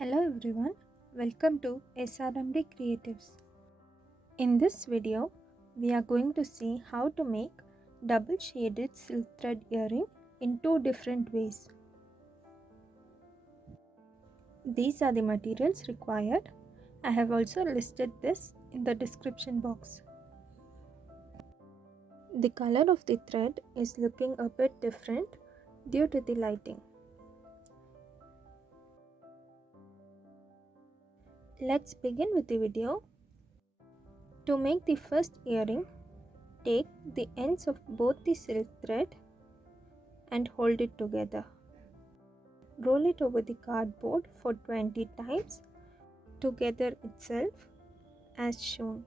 Hello everyone, welcome to SRMD.creatives. In this video, we are going to see how to make double shaded silk thread earring in two different ways. These are the materials required. I have also listed this in the description box. The color of the thread is looking a bit different due to the lighting. Let's begin with the video. To make the first earring, take the ends of both the silk thread and hold it together. Roll it over the cardboard for 20 times together itself as shown.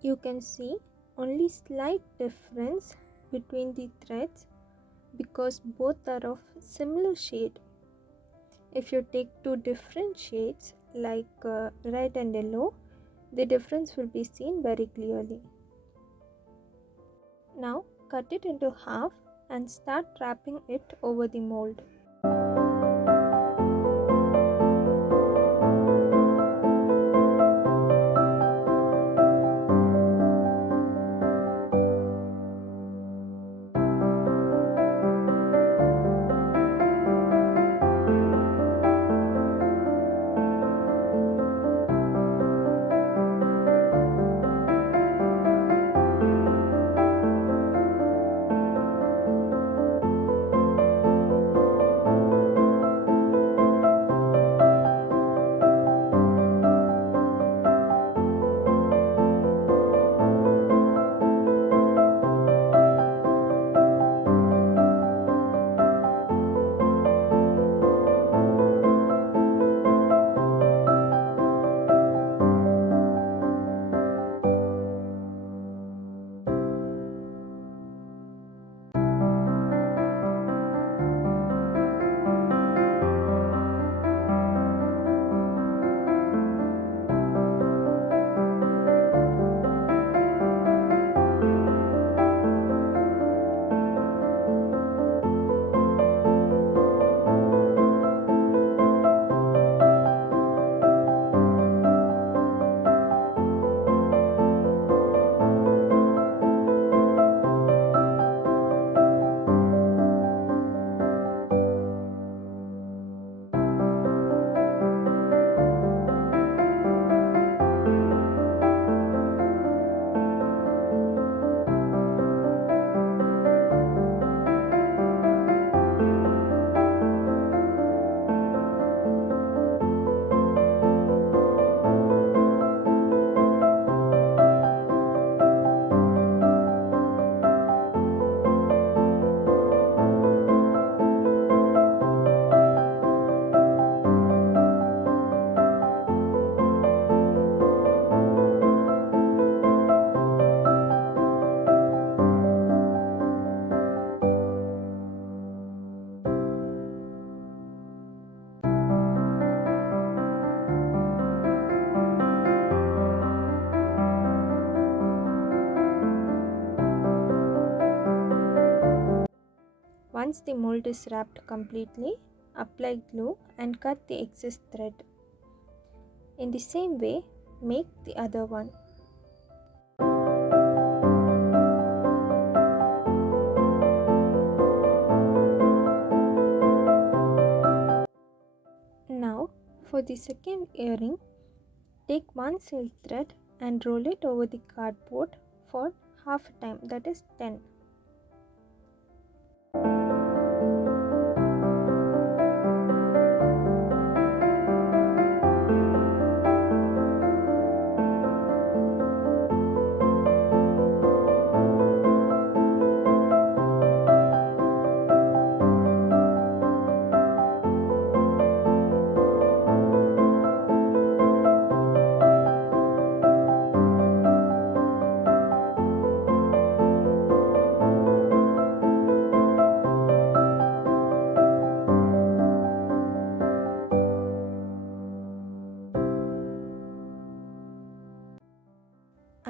You can see only slight difference between the threads because both are of similar shade. If you take two different shades like red and yellow, the difference will be seen very clearly. Now cut it into half and start wrapping it over the mold. Once the mold is wrapped completely, apply glue and cut the excess thread. In the same way, make the other one. Now, for the second earring, take one silk thread and roll it over the cardboard for half a time, that is 10.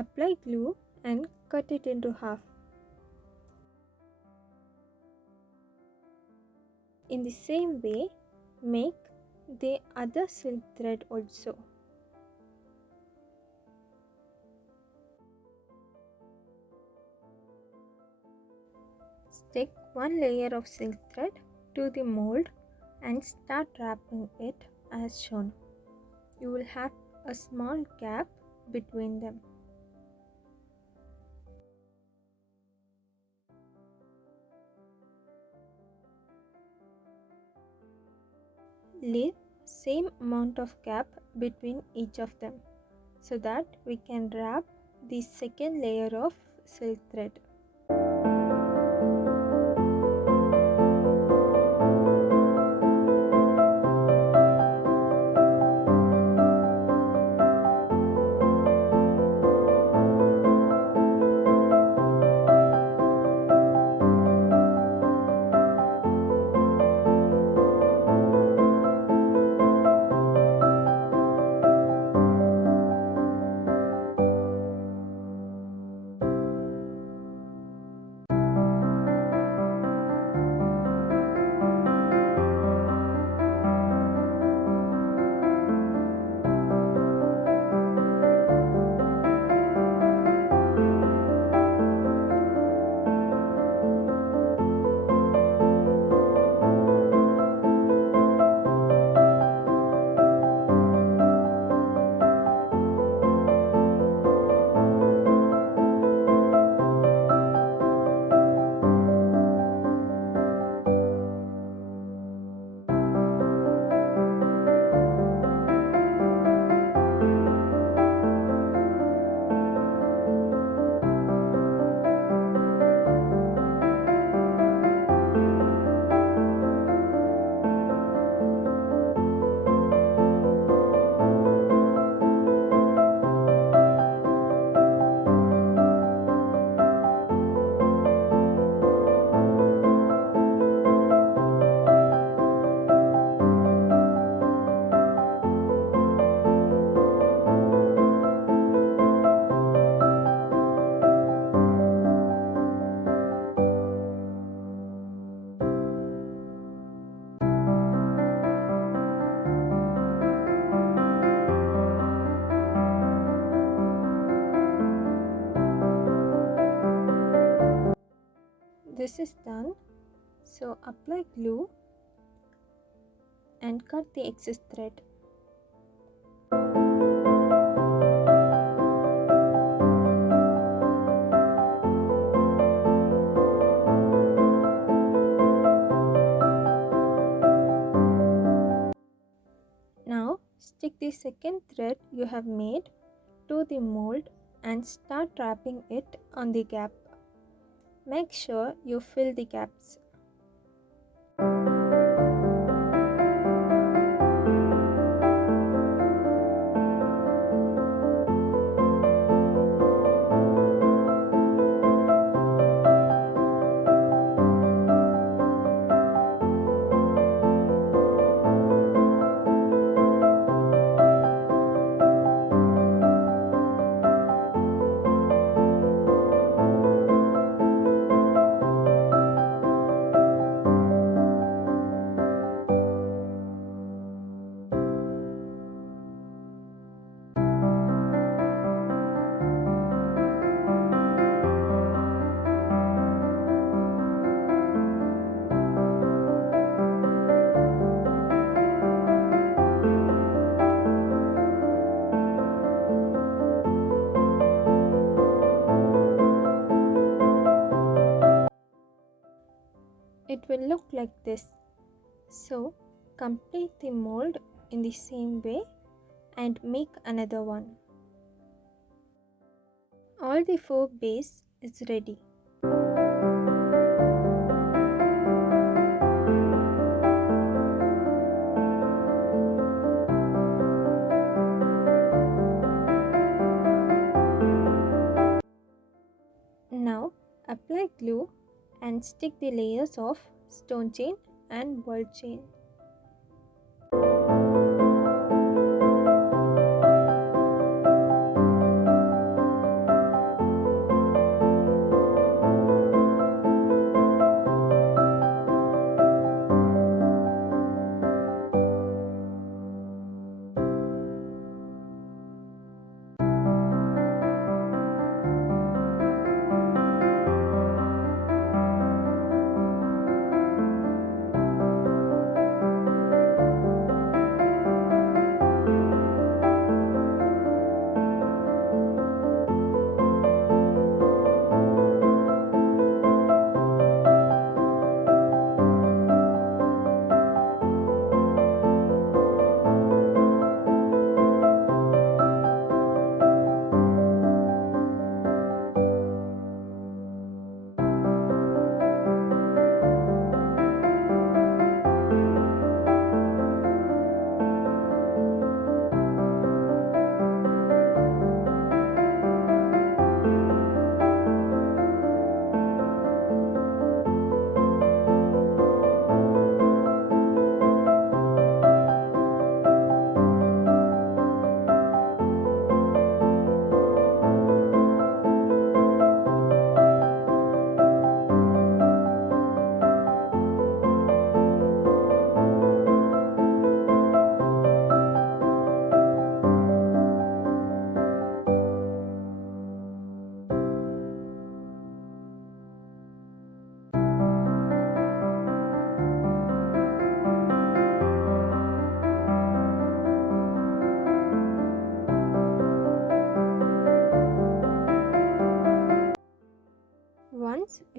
apply glue and cut it into half. In the same way, make the other silk thread also. Stick one layer of silk thread to the mold and start wrapping it as shown. You will have a small gap between them. Leave same amount of gap between each of them so that we can wrap the second layer of silk thread. This is done, so apply glue and cut the excess thread. Now stick the second thread you have made to the mold and start wrapping it on the gap. Make sure you fill the gaps. It will look like this. So complete the mold in the same way and make another one. All the 4 base is ready. Now apply glue and stick the layers of stone chain and ball chain.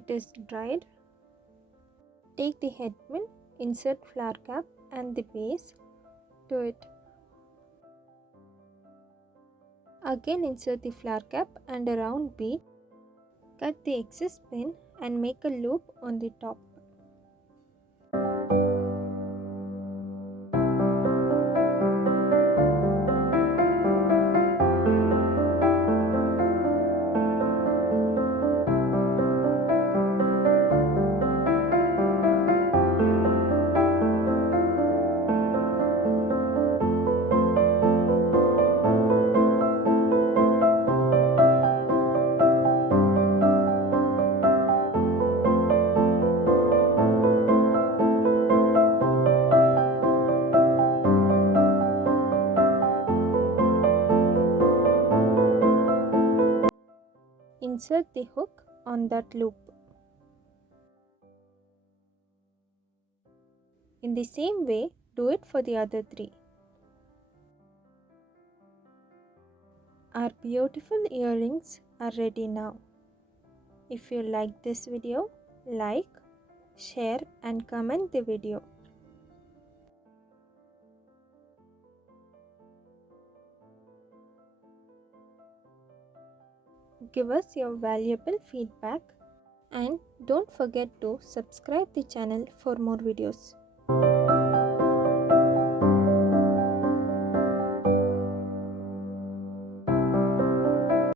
it is dried, take the headpin, insert flower cap and the base to it. Again insert the flower cap and a round bead. Cut the excess pin and make a loop on the top. Insert the hook on that loop. In the same way, do it for the other three. Our beautiful earrings are ready now. If you like this video, like, share and comment the video. Give us your valuable feedback and don't forget to subscribe the channel for more videos.